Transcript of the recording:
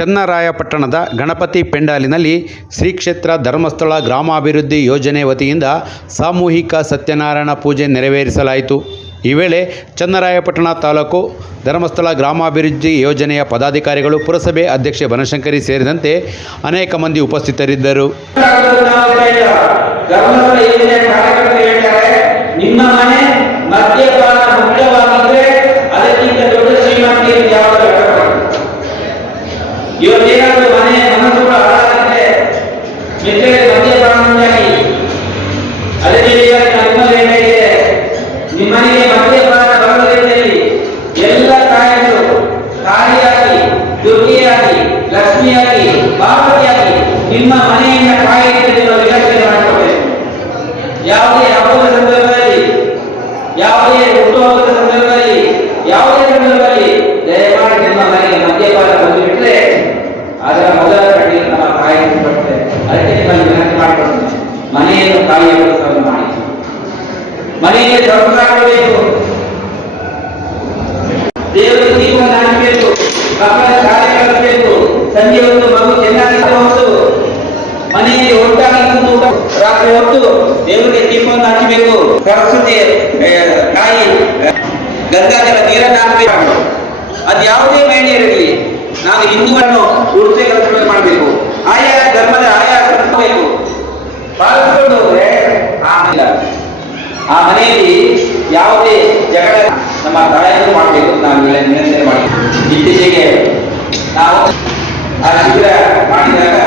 ಚನ್ನರಾಯಪಟ್ಟಣದ ಗಣಪತಿ ಪೆಂಡಾಲಿನಲ್ಲಿ ಶ್ರೀ ಕ್ಷೇತ್ರ ಧರ್ಮಸ್ಥಳ ಗ್ರಾಮಾಭಿವೃದ್ಧಿ ಯೋಜನೆ ವತಿಯಿಂದ ಸಾಮೂಹಿಕ ಸತ್ಯನಾರಾಯಣ ಪೂಜೆ ನೆರವೇರಿಸಲಾಯಿತು. ಈ ವೇಳೆ ಚನ್ನರಾಯಪಟ್ಟಣ ತಾಲೂಕು ಧರ್ಮಸ್ಥಳ ಗ್ರಾಮಾಭಿವೃದ್ಧಿ ಯೋಜನೆಯ ಪದಾಧಿಕಾರಿಗಳು ಪುರಸಭೆ ಅಧ್ಯಕ್ಷೆ ಬನಶಂಕರಿ ಸೇರಿದಂತೆ ಅನೇಕ ಮಂದಿ ಉಪಸ್ಥಿತರಿದ್ದರು. ಯಾವುದೇ ಹಬ್ಬದ ಸಂದರ್ಭದಲ್ಲಿ ಯಾವುದೇ ಹುಟ್ಟುಹಬ್ಬದ ಸಂದರ್ಭದಲ್ಲಿ ಯಾವುದೇ ಸಂದರ್ಭದಲ್ಲಿ ಮೊದಲ ಕಡೆಗೆ ನಮ್ಮ ಕಾಯಿ ಬರ್ತದೆ ಅದಕ್ಕೆ ನಿಮ್ಮಲ್ಲಿ ವಿನಂತಿ ಮಾಡಿಕೊಡ್ತೀನಿ ಮನೆಯನ್ನು ಮಾಡಿ ಮನೆಗೆ ಸಂಸ್ಕಾರ ದೇವರು ದೀಪವನ್ನು ಹಾಕಬೇಕು ಮಕ್ಕಳ ಶಾಲೆ ಕಲಿಸಬೇಕು ಸಂಜೆ ಹೊತ್ತು ಮಗು ಚೆನ್ನಾಗಿ ಹೊತ್ತು ಮನೆಯಲ್ಲಿ ಒಟ್ಟಾಗಿ ರಾತ್ರಿ ಹೊತ್ತು ದೇವರಿಗೆ ದೀಪವನ್ನು ಹಚ್ಚಬೇಕು. ಸರಸ್ವತಿ ತಾಯಿ, ಗಂಗಾಜಲ ನೀರನ್ನು ಹಾಕಬೇಕು ಅದು ಯಾವುದೇ ಮಹಿಳೆ ಇರಲಿ ನಾನು ಹಿಂದೂಗಳನ್ನು ಉಡುಪೆ ಕೆಲಸಗಳು ಮಾಡಬೇಕು. ಆಯಾ ಧರ್ಮದ ಆಯಾ ಬೇಕು ಪಾಲಿಸಿಕೊಂಡು ಹೋದ್ರೆ ಆಮೇಲೆ ಆ ಮನೆಯಲ್ಲಿ ಯಾವುದೇ ಜಗಳ ನಮ್ಮ ತಾಯಿಯನ್ನು ಮಾಡಬೇಕು ನಾವು ವಿನ- ವಿನಂತಿ ಮಾಡಬೇಕು ಇತ್ತೀಚೆಗೆ ನಾವು ಆ ಶಿಬಿರ ಮಾಡಿದಾಗ